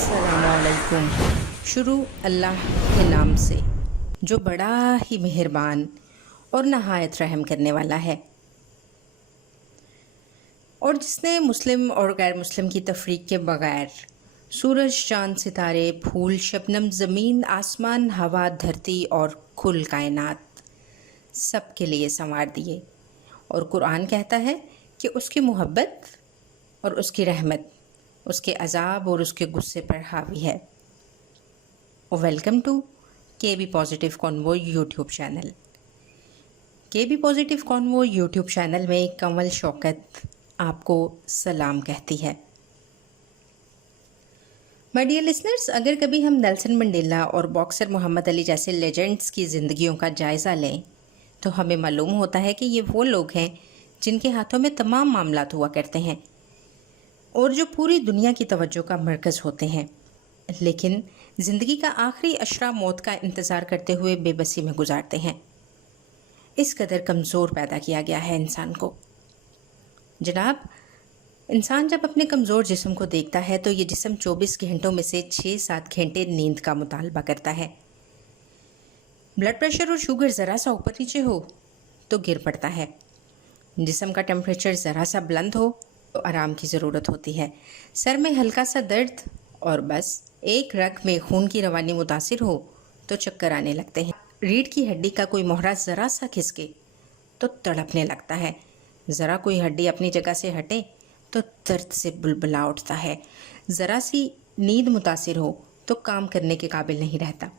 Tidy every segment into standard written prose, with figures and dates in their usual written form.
अस्सलामुअलैकुम। शुरू अल्लाह के नाम से जो बड़ा ही मेहरबान और नहायत रहम करने वाला है, और जिसने मुस्लिम और गैर मुस्लिम की तफरीक के बगैर सूरज, चाँद, सितारे, फूल, शबनम, ज़मीन, आसमान, हवा, धरती और कुल कायनात सब के लिए संवार दिए। और कुरान कहता है कि उसकी मोहब्बत और उसकी रहमत उसके अजाब और उसके गुस्से पर हावी है। Welcome to KB positive convo YouTube channel. KB positive convo YouTube channel में कमल शौकत आपको सलाम कहती है। माय डियर लिसनर्स, अगर कभी हम नेल्सन मंडेला और बॉक्सर मोहम्मद अली जैसे लेजेंड्स की ज़िंदगियों का जायज़ा लें तो हमें मालूम होता है कि ये वो लोग हैं जिनके हाथों में तमाम मामलात हुआ करते हैं और जो पूरी दुनिया की तवज्जो का मरकज़ होते हैं, लेकिन ज़िंदगी का आखिरी अशरा मौत का इंतज़ार करते हुए बेबसी में गुजारते हैं। इस कदर कमज़ोर पैदा किया गया है इंसान को। जनाब, इंसान जब अपने कमज़ोर जिस्म को देखता है तो ये जिस्म 24 घंटों में से 6-7 घंटे नींद का मुतालबा करता है। ब्लड प्रेशर और शुगर ज़रा सा ऊपर नीचे हो तो गिर पड़ता है। जिस्म का टेम्परेचर ज़रा सा बुलंद हो तो आराम की ज़रूरत होती है। सर में हल्का सा दर्द और बस एक रग में खून की रवानी मुतासिर हो तो चक्कर आने लगते हैं। रीढ़ की हड्डी का कोई मोहरा ज़रा सा खिसके तो तड़पने लगता है। ज़रा कोई हड्डी अपनी जगह से हटे तो दर्द से बुलबुला उठता है। ज़रा सी नींद मुतासिर हो तो काम करने के काबिल नहीं रहता।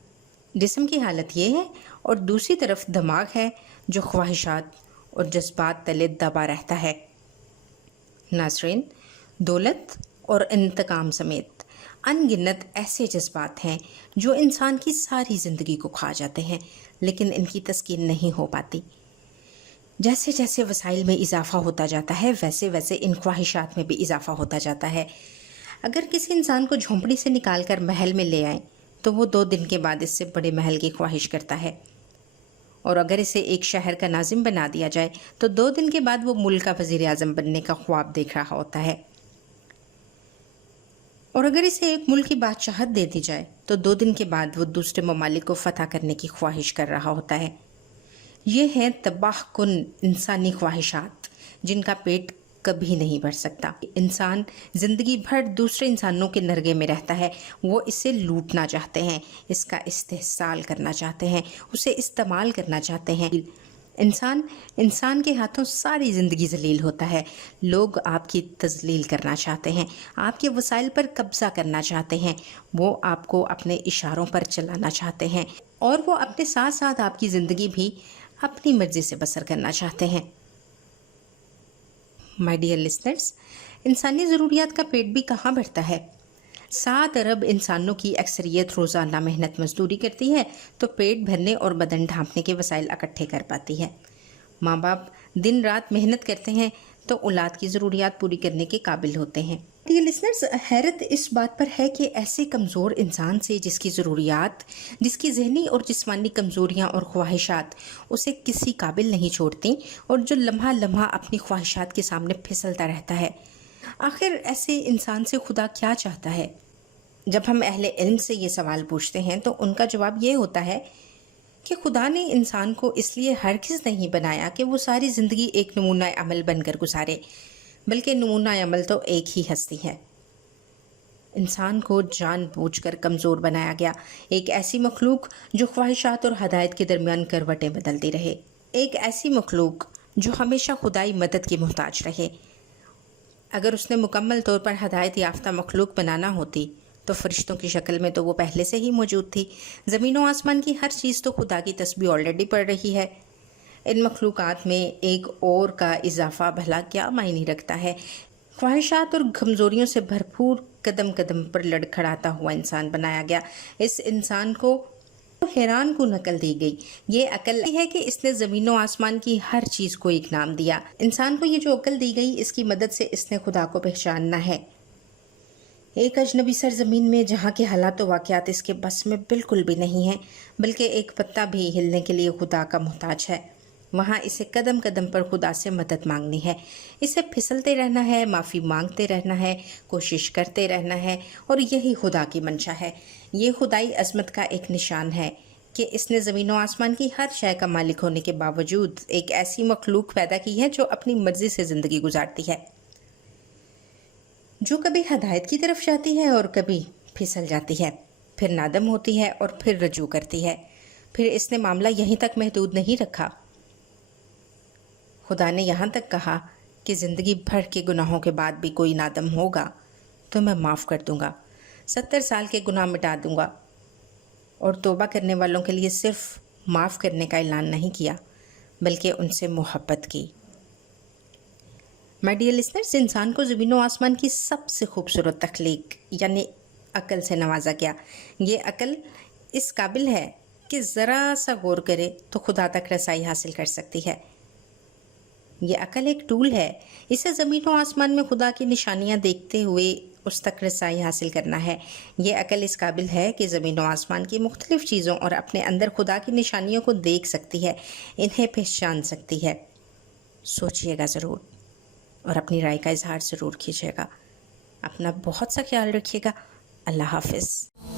जिस्म की हालत ये है, और दूसरी तरफ दिमाग है जो ख्वाहिशात और जज्बात तले दबा रहता है। नाज़रीन, दौलत और इंतकाम समेत अनगिनत ऐसे जज्बात हैं जो इंसान की सारी ज़िंदगी को खा जाते हैं, लेकिन इनकी तस्कीन नहीं हो पाती। जैसे जैसे वसाइल में इजाफ़ा होता जाता है वैसे वैसे इन ख्वाहिशात में भी इजाफ़ा होता जाता है। अगर किसी इंसान को झोंपड़ी से निकाल कर महल में ले आए तो वो 2 दिन के बाद इससे बड़े महल की ख्वाहिश करता है, और अगर इसे एक शहर का नाजिम बना दिया जाए तो 2 दिन के बाद वो मुल्क का वज़ीर आज़म बनने का ख्वाब देख रहा होता है, और अगर इसे एक मुल्क की बादशाहत दे दी जाए तो 2 दिन के बाद वो दूसरे ममालिक को फतह करने की ख्वाहिश कर रहा होता है। ये हैं तबाह कुन इंसानी ख्वाहिशात जिनका पेट कभी नहीं भर सकता। इंसान ज़िंदगी भर दूसरे इंसानों के नरगे में रहता है। वो इसे लूटना चाहते हैं, इसका इस्तेहसाल करना चाहते हैं, उसे इस्तेमाल करना चाहते हैं। इंसान के हाथों सारी ज़िंदगी जलील होता है। लोग आपकी तजलील करना चाहते हैं, आपके वसाइल पर कब्ज़ा करना चाहते हैं, वो आपको अपने इशारों पर चलाना चाहते हैं, और वो अपने साथ साथ आपकी ज़िंदगी भी अपनी मर्ज़ी से बसर करना चाहते हैं। माय डियर लिसनर्स, इंसानी ज़रूरियात का पेट भी कहाँ भरता है। 7 अरब इंसानों की अक्सरियत रोज़ाना मेहनत मजदूरी करती है तो पेट भरने और बदन ढांपने के वसाइल इकट्ठे कर पाती है। माँ बाप दिन रात मेहनत करते हैं तो औलाद की ज़रूरियात पूरी करने के काबिल होते हैं। डियर लिसनर्स, हैरत इस बात पर है कि ऐसे कमज़ोर इंसान से जिसकी ज़रूरियात, जिसकी जहनी और जिस्मानी कमज़ोरियाँ और ख्वाहिशात उसे किसी काबिल नहीं छोड़ती, और जो लम्हा लम्हा अपनी ख्वाहिशात के सामने फिसलता रहता है, आखिर ऐसे इंसान से खुदा क्या चाहता है? जब हम अहले इल्म से ये सवाल पूछते हैं तो उनका जवाब ये होता है कि खुदा ने इंसान को इसलिए हरगिज़ नहीं बनाया कि वो सारी ज़िंदगी एक नमूना अमल बनकर गुजारे, बल्कि नमूना अमल तो एक ही हस्ती है। इंसान को जानबूझकर कमज़ोर बनाया गया, एक ऐसी मखलूक जो ख्वाहिशात और हदायत के दरमियान करवटें बदलती रहे, एक ऐसी मखलूक जो हमेशा खुदाई मदद की मोहताज रहे। अगर उसने मुकम्मल तौर पर हदायत याफ्ता मखलूक बनाना होती तो फ़रिश्तों की शक्ल में तो वो पहले से ही मौजूद थी। ज़मीन व आसमान की हर चीज़ तो खुदा की तस्बीह ऑलरेडी पड़ रही है। इन मखलूक़ात में एक और का इजाफ़ा भला क्या मायने रखता है। ख्वाहिशात और कमज़ोरियों से भरपूर कदम कदम पर लड़खड़ाता हुआ इंसान बनाया गया। इस इंसान को हैरान को नकल दी गई। ये अकल है कि इसने ज़मीन व आसमान की हर चीज़ को एक नाम दिया। इंसान को ये जो अकल दी गई, इसकी मदद से इसने खुदा को पहचानना है। एक अजनबी सरजमीन में जहाँ के हालात व वाक़यात इसके बस में बिल्कुल भी नहीं है, बल्कि एक पत्ता भी हिलने के लिए खुदा का मोहताज है। वहाँ इसे कदम कदम पर खुदा से मदद मांगनी है। इसे फिसलते रहना है, माफ़ी मांगते रहना है, कोशिश करते रहना है, और यही खुदा की मंशा है। ये खुदाई अज़मत का एक निशान है कि इसने ज़मीन व आसमान की हर शय का मालिक होने के बावजूद एक ऐसी मखलूक पैदा की है जो अपनी मर्ज़ी से ज़िंदगी गुजारती है, जो कभी हदायत की तरफ जाती है और कभी फिसल जाती है, फिर नादम होती है और फिर रजू करती है। फिर इसने मामला यहीं तक महदूद नहीं रखा। खुदा ने यहाँ तक कहा कि ज़िंदगी भर के गुनाहों के बाद भी कोई नादम होगा तो मैं माफ़ कर दूँगा, 70 साल के गुनाह मिटा दूँगा। और तौबा करने वालों के लिए सिर्फ माफ़ करने का ऐलान नहीं किया, बल्कि उनसे मोहब्बत की। माय डियर लिसनर्स, इंसान को ज़मीन व आसमान की सबसे खूबसूरत तख्लीक यानी अकल से नवाजा गया। ये अकल इस काबिल है कि ज़रा सा गौर करे तो खुदा तक रसाई हासिल कर सकती है। ये अकल एक टूल है, इसे ज़मीन व आसमान में खुदा की निशानियाँ देखते हुए उस तक रसाई हासिल करना है। ये अकल इस काबिल है कि ज़मीन व आसमान की मुख्तलिफ़ चीज़ों और अपने अंदर खुदा की निशानियों को देख सकती है, इन्हें पहचान सकती है। सोचिएगा ज़रूर और अपनी राय का इजहार ज़रूर कीजिएगा। अपना बहुत सा ख्याल रखिएगा। अल्लाह हाफ़िज़।